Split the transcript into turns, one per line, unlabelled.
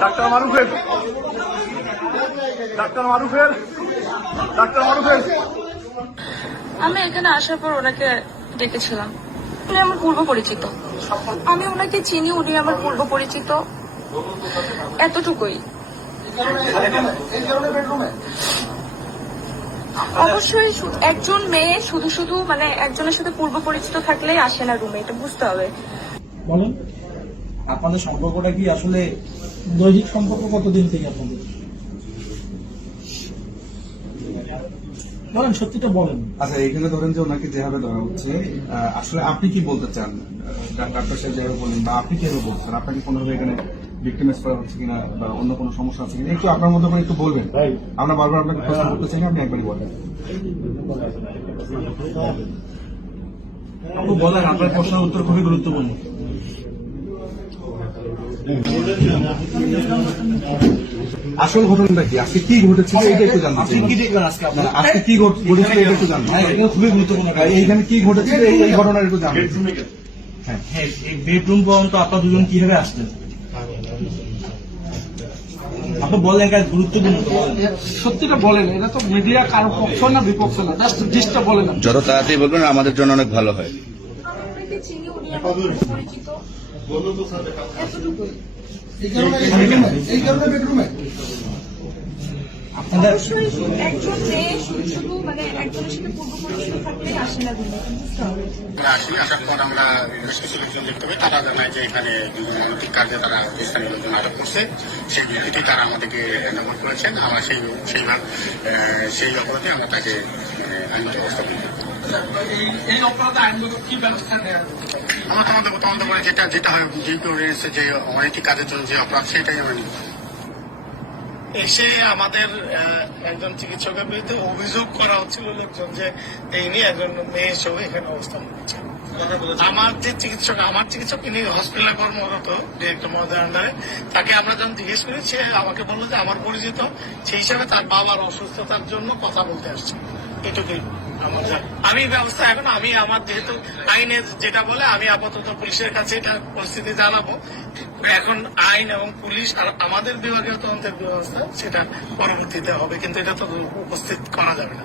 Doctor মারুফের। Doctor মারুফের। Doctor মারুফের।
আমি এখানে আসার পর ওনাকে ডেকেছিলাম উনি আমার পূর্ব পরিচিত। আমি ওনাকে চিনি উনি আমার পূর্ব পরিচিত। এতটুকুই। অবশ্যই একজন মেয়ে শুধু শুধু মানে একজনের সাথে পূর্ব পরিচিত থাকলেই আসে না রুমে এটা বুঝতে হবে।
বলেন।
আপনাদের সম্পর্কটা কি আসলে
দৈহিক সম্পর্ক কতদিন থেকে আপনাদের? বলেন সত্যিটা বলেন।
আচ্ছা এখানে ধরেন যে ওনাকে যেভাবে ধরা হচ্ছে আসলে আপনি কি বলতে চান? ডাক্তার সাহেব যেভাবে বললেন বা আপনি কীভাবে বলছেন? আপনাকে কোনোভাবে এখানে ভিক্টিমাইজ করা হচ্ছে কিনা বা অন্য কোনো সমস্যা আছে কিনা? একটু আপনার মতো করে একটু বলবেন। আমরা বারবার আপনাকে প্রশ্ন করতে চাই না আপনি একবারই বলেন।
আপু বলেন আপনার প্রশ্নের উত্তর খুবই গুরুত্বপূর্ণ।
আসল ঘটনাটা কি? আজকে কি ঘটেছে এটা একটু জানতে
আপনি
চাই
কি আজকে
কি ঘট- ঘটেছিল এটা একটু জানতে চাই।
এটা খুবই গুরুত্বপূর্ণ।
এইখানে কি ঘটেছে এই ঘটনার একটু জানতে চাই। হ্যাঁ।
হ্যাঁ এই বেডরুম পর্যন্ত আপনার দুজন কীভাবে আসলেন? আপনি বলেন কাজ গুরুত্বপূর্ণ
সত্যিটা বলেন এটা তো মিডিয়া কারও পক্ষ না বিপক্ষ না জাস্ট জিনিসটা বলেন
যত তাড়াতাড়ি বলবেন আমাদের জন্য অনেক ভালো হয়।
অবশ্যই একজন মেয়ে শুধু শুধু মানে একজনের সাথে আসে না
আসি আসার পর আমরা বেশ কিছু লোকজন দেখতে পাই তারা জানায় যে এখানে অনৈতিক কার্যে তারা স্থানীয় লোকজন আটক করছে। সেই ভিত্তিতে তারা আমাদেরকে নম্বর করেছেন। আমরা সেই সেই সেই অপরাধে আমরা তাকে আইনত ব্যবস্থা করি
এই অপরাধে আইনগত কি ব্যবস্থা নেওয়া
আমরা তোমাদের তদন্ত করে যেটা যেটা হয় যে কেউ রয়েছে যে অনৈতিক কাজের জন্য যে অপরাধ সেটাই আমরা
এসে আমাদের একজন চিকিৎসকের বিরুদ্ধে অভিযোগ করা হচ্ছিল লোকজন যে তিনি একজন মেয়ে সহ এখানে অবস্থান করছেন। আমার যে চিকিৎসক আমার চিকিৎসক তিনি হসপিটালে কর্মরত ডিরেক্টর মহোদয় আন্ডারে তাকে আমরা যখন জিজ্ঞেস করি সে আমাকে বলল যে আমার পরিচিত সেই হিসাবে তার বাবার অসুস্থতার জন্য কথা বলতে আসছে। এটুকুই। আমি ব্যবস্থা এখন, আমি আমার যেহেতু আইনে যেটা বলে আমি আপাতত পুলিশের কাছে এটা পরিস্থিতি জানাব। এখন আইন এবং পুলিশ আর আমাদের বিভাগীয় তদন্তের ব্যবস্থা সেটা পরবর্তীতে হবে, কিন্তু এটা তো উপস্থিত করা যাবে না।